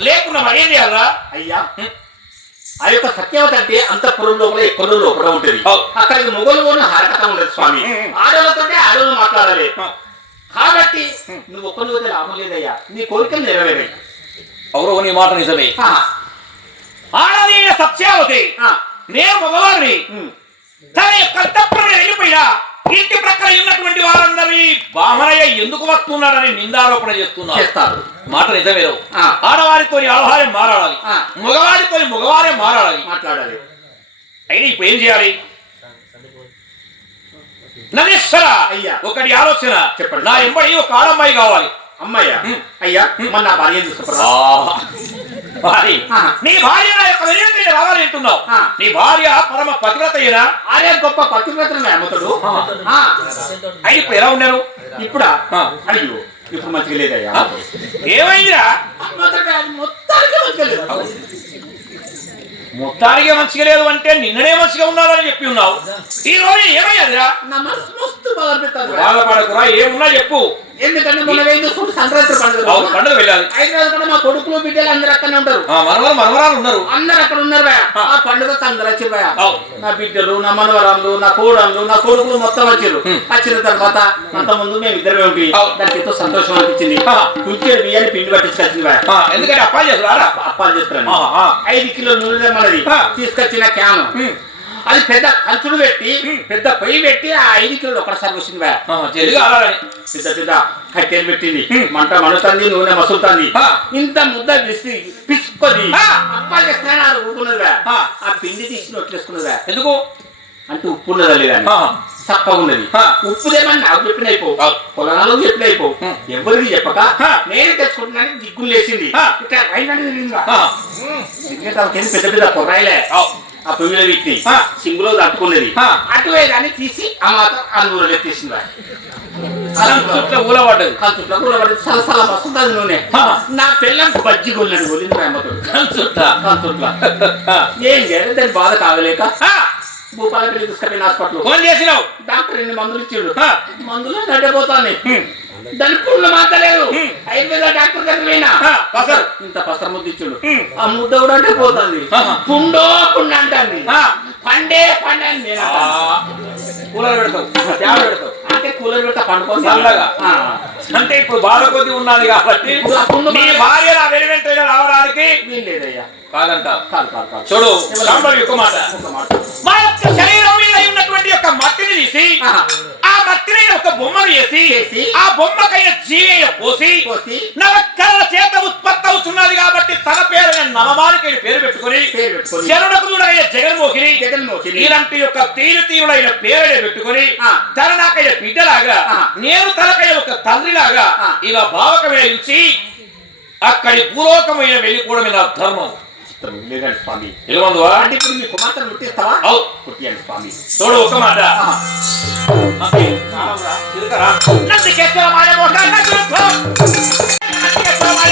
లేకుండా మరి చేయాలరా అయ్యా ఆ యొక్క సత్యవతి అంటే అంతఃపురం లోపల ఎక్కడో లోపల ఉంటుంది. అక్కడికి మొగలు హరకత ఉండదు స్వామి ఉమ్. ఆడవాళ్ళతోటే ఆడవాళ్ళు మాట్లాడాలి ఆ. కాబట్టి నువ్వు ఒక్కరు పోతే లాభం లేదయ్యా. నీ కోరికలు నెరవేరాయి. అవురవు నీ మాట నిజమే. ఆడది సత్యావతి నేను మగవాడిని. ఉమ్, తన యొక్క అంతఃపురం వెళ్ళిపోయినా ఇంటి ప్రక్కన ఉన్నటువంటి వారందరి బామరయ్య ఎందుకు వస్తున్నాడని నిందారోపణ చేస్తున్నారు చేస్తారు మాట నిజమేరు ఆ. ఆడవారితో ఆడవారే మారాడాలి. మగవారితో మగవారే మారాడాలి. మాట్లాడాలి. అయినా ఇప్పుడు ఏం చేయాలి? నరేశ్వర! అయ్యా. ఒకటి ఆలోచన. చెప్పండి. నా ఎంబడి ఒక ఆడమ్మాయి కావాలి. అమ్మయ్య. అయ్యా మన నా భార్య భార్య. నీ భార్య నా యొక్క రావాలి అంటున్నావు. నీ భార్య పరమ పతివ్రతయ్యనా ఆర్య గొప్ప పతివ్రతలు అమ్ముతాడు. ఇప్పుడు ఎలా ఉన్నారు? ఇప్పుడా. అయ్యో ఇప్పుడు మంచిగా లేదయ్యా? ఏమైందిరా? మొత్తానికి మంచిగా లేదు. మొత్తానికి మంచిగా లేదు అంటే నిన్ననే మంచిగా ఉన్నారని చెప్పి ఉన్నావు. ఈ రోజు ఏమయ్యాదిరా? నా మనసు మస్తు బాధపెడతాడు బాధపడకురా ఏమున్నా చెప్పు. ఎందుకంటే మొన్న వేయింది చూడు సంక్రాంతి పండుగ పండుగ వెళ్ళాలి హైదరాబాద్ కూడా మా కొడుకులు బిడ్డలు అందరూ అక్కడనే ఉంటారు మనవరు మనవరాలు ఉన్నారు అందరు అక్కడ ఉన్నారు భయ ఆ. పండుగకు అందరు వచ్చారు భయ. నా బిడ్డలు నా మనవరాళ్ళు నా కోడళ్ళు నా కొడుకులు మొత్తం వచ్చారు. వచ్చిన తర్వాత అంత ముందు మేము ఇద్దరమే ఉండి అవును. దానికి ఎంతో సంతోషం అనిపించింది. కుంచెడు బియ్యాన్ని పిండి పట్టించుకొచ్చింది భయ ఎందుకంటే అప్పాలు చేస్తున్నారా అప్పాలు ఆ. ఐదు కిలోల నూనె మనది. తీసుకొచ్చిన క్యాను. అది పెద్ద కంచుడు పెట్టి. పెద్ద పొయ్యి పెట్టి ఆ ఐదు కిలోలు ఒకసారి వచ్చింది పెద్ద పెద్ద కట్టెలు పెట్టింది. మంట మనుతుంది నూనె మసులుతుంది. ఇంత ముద్ద పిసి పిసుకొని ఆ. అప్పాలు చేస్తాను ఆ. ఆ పిండి తీసి నొట్లేసుకున్నదా ఎందుకు అంటే ఉప్పు ఉన్నదా లేదా చప్పగా ఉన్నది ఆ. ఉప్పుదేమని నాకు చెప్పిన అయిపో ఆ. పొలాలలో చెప్పిన అయిపో. ఎవరికి చెప్పక. నేనే తెచ్చుకుంటున్నాను దిగ్గులు లేచింది. ఇట్లా రైలు పెద్ద పెద్ద కొర్రాయిలే అవు. ఆ పొయ్యిలో పెట్టి. సింగులో తట్టుకున్నది. ఆ. అటు దాన్ని తీసి ఆ ఆ నూనెలో ఎత్తేసింది ఊలబడ్డది. సలసల వస్తుంది నూనె. నా పిల్లం బజ్జి మా అమ్మతో. కంచుట్లో ఏం చేయాలి? దాని బాధ కాగలేక భూపాల పిల్లి తీసుకెళ్ళిన హాస్పిటల్ ఫోన్ చేసినావు. డాక్టర్ ఎన్ని మందులు ఇచ్చిండు. మందులు నడ్డిపోతాను పుండు మాతలేదు. ఆయుర్వేద డాక్టర్ దగ్గర పోయినా. ఇంత పసర ముద్ద ఇచ్చిండు. ఆ ముద్ద కూడా అంటే పోతుంది. పుండో పుండు అంటుంది. పండే పండే. కూలర్ పెడతావు తేవ పెడతావు అంటే కూలర్ పెడతా చల్లగా. అంటే ఇప్పుడు బాధ కొద్ది ఉన్నది కాబట్టి నీ భార్య నా రావడానికి వీల్లేదయ్యా కాదంట కాదు కాదు కాదు చూడు సాంబవి మాట మా యొక్క శరీరం మీద ఉన్నటువంటి యొక్క మట్టిని తీసి. ఆ మట్టిని వేసి ఆ బొమ్మకైన జీవయ్య పోసి నవకల చేత ఉత్పత్తి అవుతున్నది కాబట్టి తన పేరు నవమానికి పేరు పెట్టుకుని పేరు పెట్టుకొని, శరణకు దూడైన జగన్మోహిని జగన్మోహిని, ఇలాంటి యొక్క తీరు తీరుడైన పేరుని పెట్టుకుని ఆ. తన నాకయ్య బిడ్డలాగా. నేను తనకయ్య ఒక తండ్రిలాగా. ఇలా భావకమైన ఉంచి అక్కడి భూలోకమైన వెళ్ళిపోవడమే నా ధర్మం చిత్రం లేదండి స్వామి ఎలువందువా అంటే ఇప్పుడు మీ కుమార్తెను ముట్టిస్తావా అవు కుట్టియండి స్వామి చూడు మాట. నందికేశ్వర మాయ. నందికేశ్వర మాయ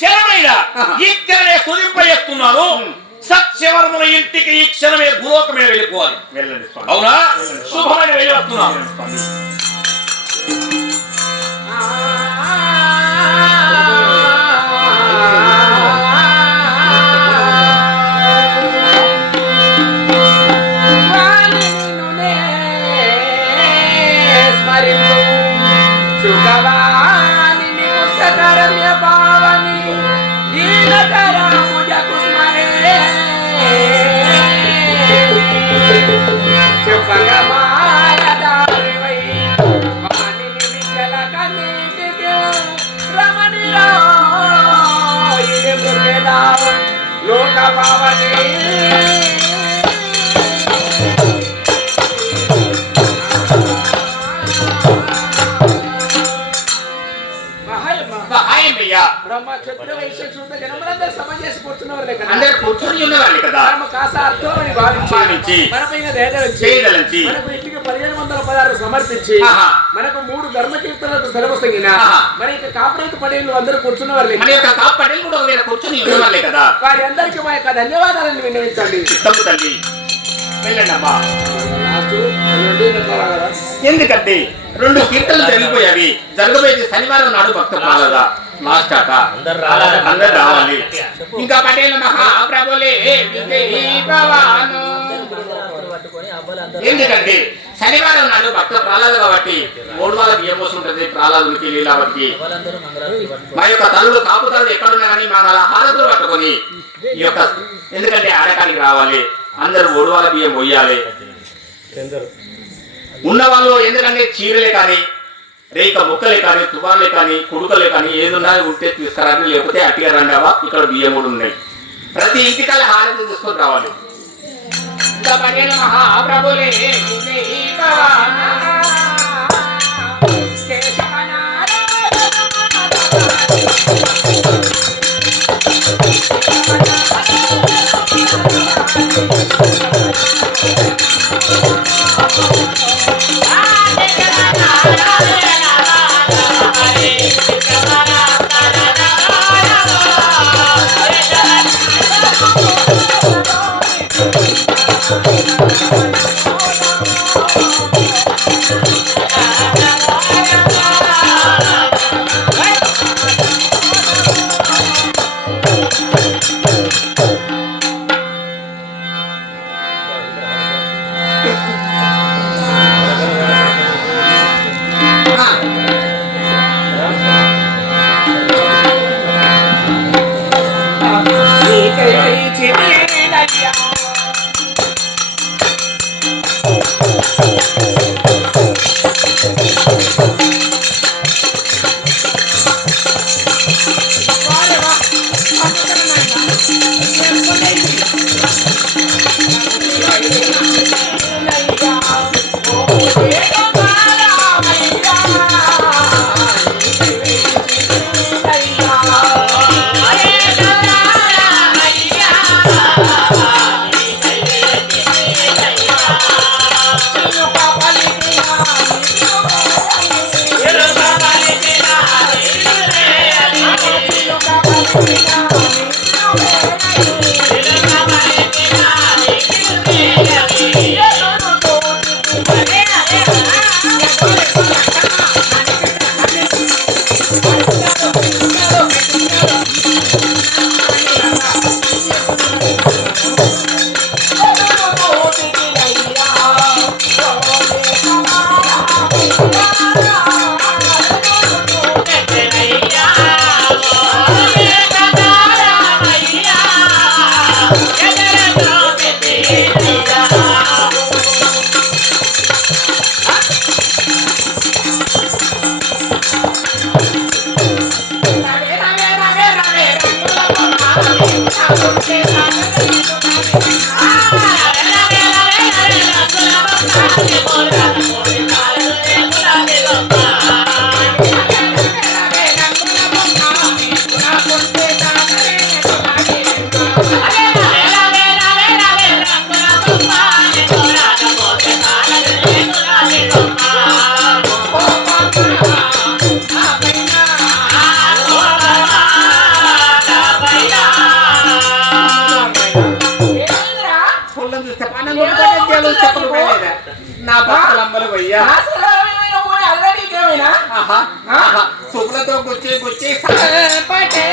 క్షణమైనా. ఈ క్షణమే సుధింపజేస్తున్నాను ఉమ్. సత్యవర్మల ఇంటికి ఈ క్షణమే భూలోకమే వెళ్ళిపోవాలి. అవునా? శుభమైన వెళ్ళొస్తున్నాను వెళ్ళండి స్వామి. లోక పావని కదా. పదిహేను వందల పదహారు సమర్పించి మనకు మూడు ధర్మ కీర్తనలకు సెలవుసంగిన మన యొక్క పడేళ్ళు అందరూ కూర్చున్న కూడా కదా. వారి అందరికీ మా యొక్క ధన్యవాదాలను తల్లి. ఎందుకంటే రెండు కీర్తనలు జరిగిపోయావి జరగబోయేది శనివారం నాడు భక్త పాలదా లాస్ట్ ఆట అందరు రావాలి. ఇంకా పటేల్ మహాప్రభులే. ఎందుకంటే శనివారం నాడు భక్త ప్రాలాలు కాబట్టి మూడు వాళ్ళ బియ్యం పోసి ఉంటుంది ప్రాలాదులకి లీలావతికి మా యొక్క తల్లులు కాపుతాలు ఎక్కడున్నా కానీ మా హారతులు పట్టుకొని ఈ యొక్క ఎందుకంటే ఆడకానికి రావాలి. అందరూ ఓడువాల బియ్యం పోయాలి. ఉన్న వాళ్ళు ఎందుకంటే చీరలే కానీ రేక ముక్కలే కానీ తువాలే కానీ కుడుకలే కానీ ఏదున్నా ఉంటే తీసుకురాండి లేకపోతే అట్టిగా రండావా ఇక్కడ బియ్యం కూడా ఉన్నాయి. ప్రతి ఇంటికల్లా హారతి తీసుకొని రావాలి. ఇంకా పదిహేను మహాప్రభులే పోయేదా? నా భక్తులు అమ్మలు పోయ్యా. సుబ్బులతో గుచ్చి గుచ్చి. పటే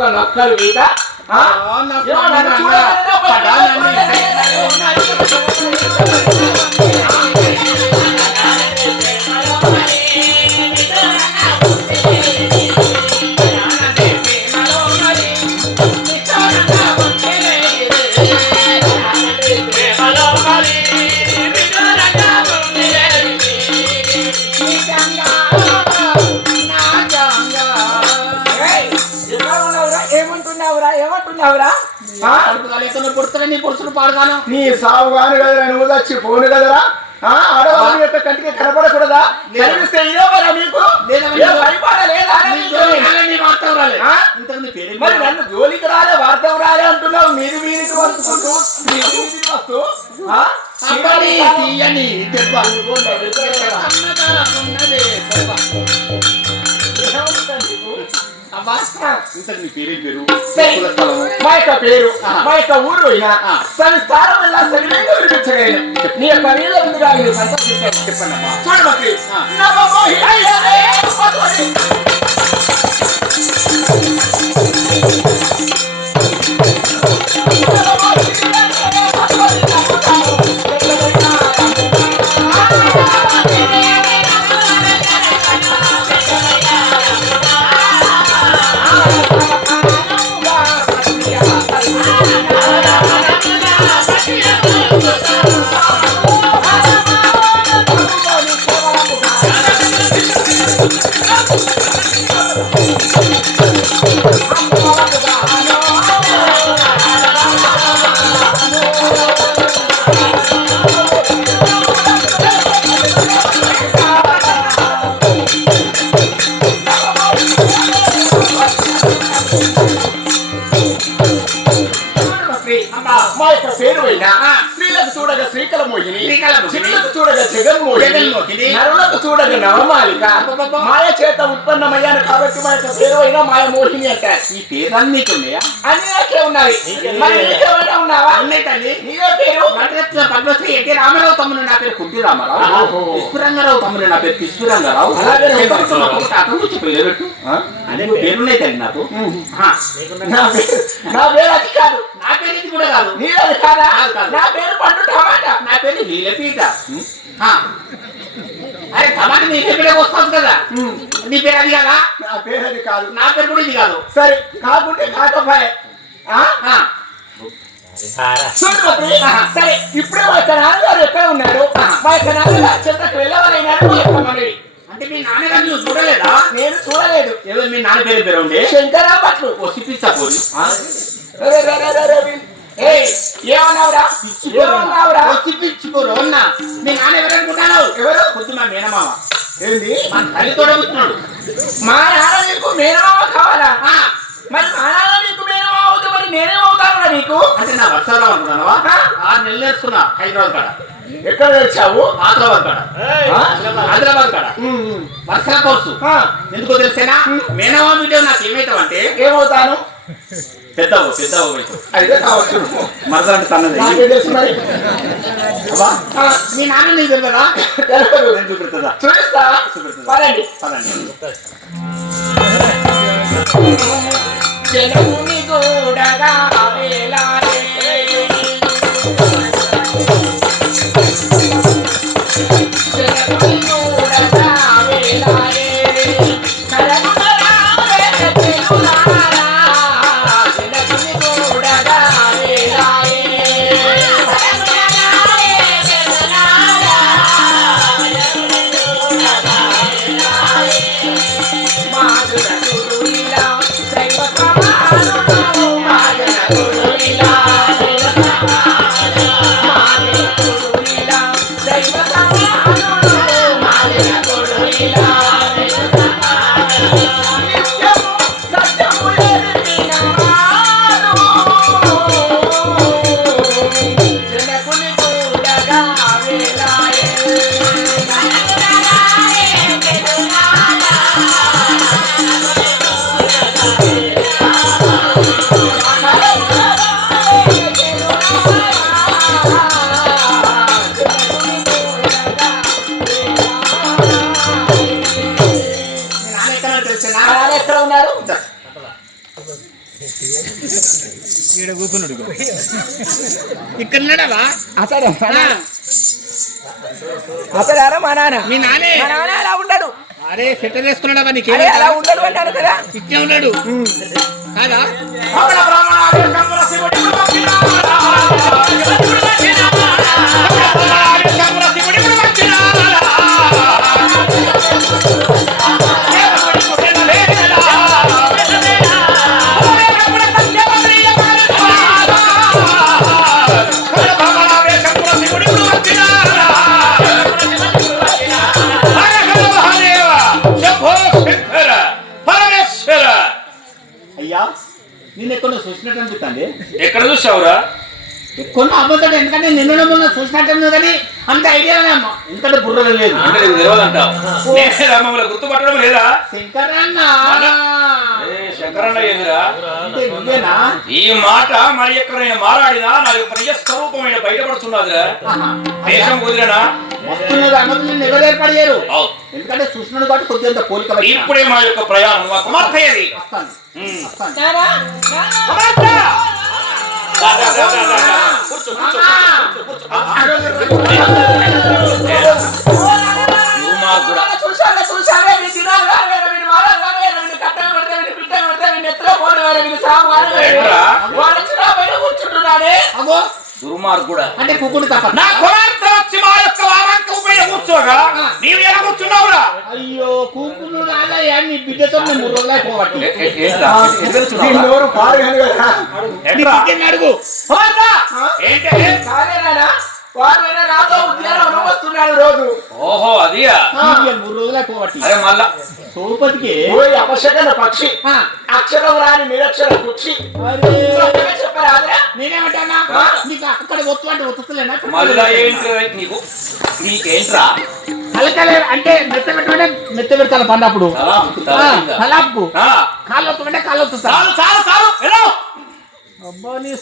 నాలుగు నక్కలు వీట ఆ, ఎక్కడ పుడుతున్నా నీ పురుషుడు పాడుగాను. నీ సావు కాను కదరా నువ్వు వచ్చి పోను కదరా? ఆడవాళ్ళ యొక్క కంటికి కనపడకూడదా. కనిపిస్తే ఇదో కదా మీకు మరి మరి? నన్ను జోలికి రాలే వార్తం రాలే అంటున్నావు వస్తుకుంటూ మీది మీదికి వస్తూ తీయని దెబ్బ. ఇంతకు నీ పేరేం పేరు? సరే. కుల స్థలము. మా యొక్క పేరు ఆహా. మా యొక్క ఊరు అయినా ఆ. సంస్థానం వల్ల సరిగ్గా వినిపించగలను నీ యొక్క మీద ఉందిగా మీరు సంతోషించారు చెప్పండి అబ్బబ్బబ్బ. మాయ చేత ఉత్పన్నమయ్యాను కాబట్టి మా యొక్క పేరు అయినా మాయ మోహిని అంటారు ఈ పేర్లన్నీ నీకు ఉన్నాయా అన్ని నాకే ఉన్నాయి ఉన్నావా? తల్లి. నీవే పేరు? పద్మశ్రీ ఎన్టీ రామారావు తమ్ముడు నా పేరు కుంటి రామారావు. విశ్వరంగారావు తమ్ముడు నా పేరు. అతను పేరు అదే పేరున్నాయి తల్లి నాకు. నా పేరు పేరు అది కాదు. నా పేరు ఇది కూడా కాదు. నీది కాదా. నా పేరు పండు టమాటా. నా పేరు లీలపీట ఆ. అరే టమాటా నీ పేరే వస్తుంది కదా. నీ పేరు అది కాదా? నా పేరు అది కాదు. నా పేరు కూడా ఇది కాదు. సరే కాకుంటే కాకపోయే. సరే. ఇప్పుడే మా యొక్క నాన్నగారు ఎక్కడ ఉన్నారు? మా యొక్క నాన్నగారు చెంతకు మనవి అంటే మీ నాన్నగారు నువ్వు చూడలేదా? నేను చూడలేదు. ఏదో మీ నాన్న పేరు పేరు ఉండే. శంకరా పోయి రే, రే, వీళ్ళు. ఏయ్, ఏమన్నావురా? ఏమన్నావురా? వసిపిచ్చిపోరు అన్నా. మీ నాన్న మేనమామ ఏంది? మా నాన్న నీకు మేనమామ కావాలా? మరి మా నాన్న నీకు మేనమామ అవుతే మరి నీకు? అంటే నా అనుకున్నావా? ఆరు నెలలు హైదరాబాద్ కాడ. ఎక్కడ తెచ్చావు ఆదిలాబాద్ కాడ. ఆ? ఆదిలాబాద్ కాడ. వర్షాల కోర్సు. ఎందుకో తెలిసేనా? మేనమామ వీడియో నాకు ఏమైతావు అంటే ఏమవుతాను? అయితే కావచ్చు మరదంటే తన్నది మీ నాన్న నీకు తెలియదా తెలియదు. నేను చూపెడుతుందా చూపిస్తా. చూపెడుతుందా పదండి. పదండి. జనముని చూడగా ఇక్కడ ఉన్నాడవా అతడు. అతడారా మా నాన్న? మీ నానే మా నాన్న అలా ఉండడు అరే సెటర్ వేసుకున్నాడవా నీకు అరే అలా ఉండడు అంటారు కదా. ఇట్టే ఉన్నాడు. కాదా? ఎక్కడ చూసినట్టు అనిపిస్తుంది ఎక్కడ చూసావురా? ఎక్కువ అబద్ధం ఎందుకంటే నిన్న మొన్న చూసినట్టు కానీ అంత ఐడియా ఎందుకంటే బుర్ర లేదు. అంటే నీకు తెలియదంటావు నేనే మమ్మల్ని గుర్తుపట్టడం లేదా? శంకరన్న. ఏ శంకరన్న ఏందిరా? అంటే నువ్వేనా? ఈ మాట మరి ఎక్కడైనా మారాడినా నా యొక్క నిజ స్వరూపమైన బయటపడుతున్నదిరా. దేశం కుదిరనా? వస్తున్నది అన్నది నిన్ను ఎవరు ఏర్పడలేరు. ఎందుకంటే చూసినాడు కాబట్టి కొద్దిగా పోలిక. ఇప్పుడే మా యొక్క ప్రయాణం సమర్థయ్యేది వస్తాను. ఉమ్. వస్తాను నానా సమర్థ! దా, దా, దా, దా, దా, దా. కూర్చో, కూర్చో, కూర్చో, కూర్చో. దుర్మార్గుడా. చూశాను చూశాను మీ దినాలు కాదు మీరు వారాలు కాదు మీరు కట్టలు పెడితే మీరు పిట్టలు పెడితే మీరు నెత్తలో పోని వారు మీరు సాగు వారు ఏంట్రా? వాడు వచ్చి నా పైన కూర్చుంటున్నాడే అగో దుర్మార్గుడా అంటే కుక్కుడు తప్ప నా కుమార్తె వచ్చి మా యొక్క వామంక పైన కూర్చోగా నీవు ఎలా కూర్చున్నావురా? అయ్యో కూకులు రాలయ్యా నీ బిడ్డతో రోజులు ఎట్రా? అడుగు. నాతో ఉద్యానం వస్తున్నాడు రోజు. ఓహో మూడు రోజులు అరే మళ్ళా. సోపతికి? ఓయ్ అపశకన పక్షి. అక్షరం రాని నిరక్షర చెప్పరాదురా నేనేమంటానా? నీకు అక్కడ ఒత్తు అంటే ఒత్తులేనా? మళ్ళా ఏంటి నీకు? నీకేంట్రా? అంటే మెత్త పెట్టమంటే మెత్త పెడతాను కింద. తలాపు ఆ, కాళ్ళు ఒత్తుకుంటే కాళ్ళు ఒత్తుతా చాలు చాలు చాలు వెళ్ళు. అబ్బా నీ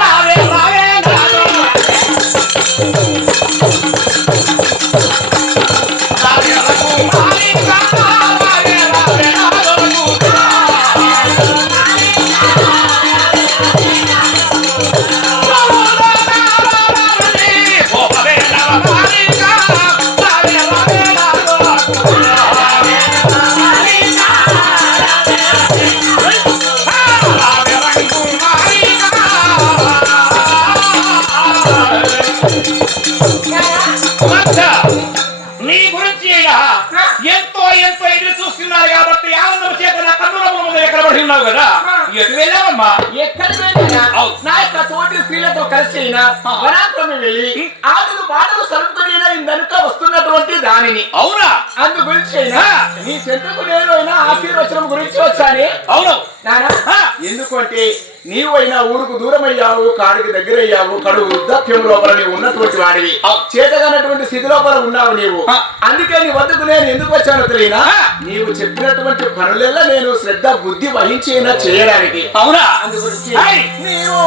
రావే. ఉన్నావు కదా? ఎటు వెళ్ళావమ్మా? ఎక్కడ. నా యొక్క తోటి స్త్రీలతో కలిసి వనాత్రమి వెళ్ళి ఆటలు పాటలు సరుకుని ఇందనుక వస్తున్నటువంటి దానిని. అవునా నీ చెట్టుకు నేను అయినా ఆశీర్వచనం గురించి వచ్చాని అవును. నానా? ఎందుకంటే నీవైనా ఊరుకు దూరం అయ్యావు కాడికి దగ్గర అయ్యావు కడు వృద్ధాప్యం లోపల నీవు ఉన్నటువంటి వాడివి. చేతగానటువంటి స్థితి లోపల ఉన్నావు నీవు. అందుకే నీ వద్దకు నేను ఎందుకు వచ్చానో తెలియనా. నీవు చెప్పినటువంటి పనులెల్లా నేను శ్రద్ధ బుద్ధి వహించి అయినా చేయడానికి. అవునా? అందు గురించి ఏయ్, నీవు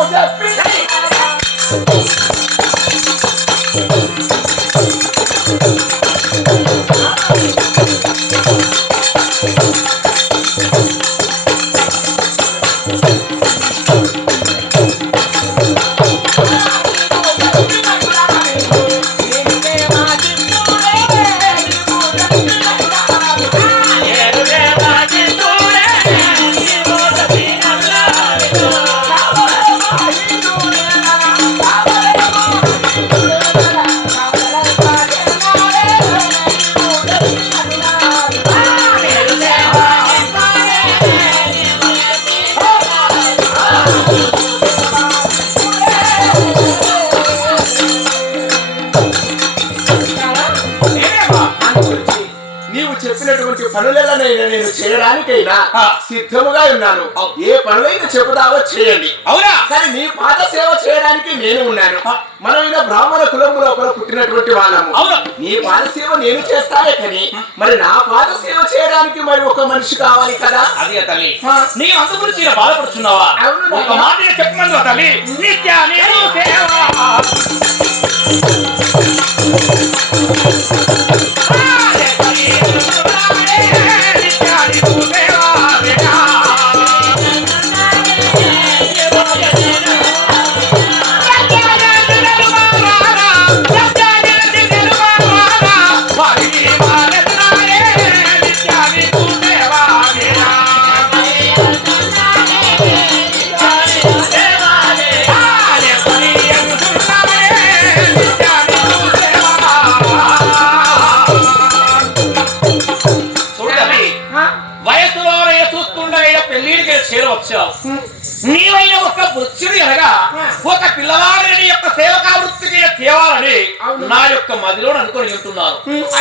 సిద్ధముగా ఉన్నాను. ఏ పనులైనా చెబుతావో చేయండి. అవునా? కానీ నీ పాద సేవ చేయడానికి నేను ఉన్నాను. మనమైన బ్రాహ్మణ కులము లోపల పుట్టినటువంటి వాళ్ళము. అవును. నీ పాద సేవ నేను చేస్తానే కానీ మరి నా పాద సేవ చేయడానికి మరి ఒక మనిషి కావాలి కదా? అది తల్లి. నీవు అందు గురించి బాధపడుతున్నావా అవును, ఒక. మాట తల్లి. నిత్య నేను సేవ.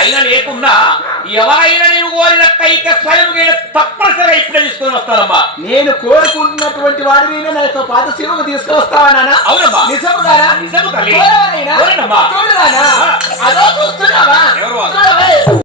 అయినా లేకున్నా ఎవరైనా నీవు కోరినట్టయితే స్వయం తప్పనిసరిగా ఇప్పుడే తీసుకొని వస్తానమ్మా. నేను కోరుకుంటున్నటువంటి వాడిని నా యొక్క పాత శివకు తీసుకొస్తావా నాన్న అవునమ్మా. నిజముగానా నిజము తల్లి. అదో చూస్తున్నావా? ఎవరు.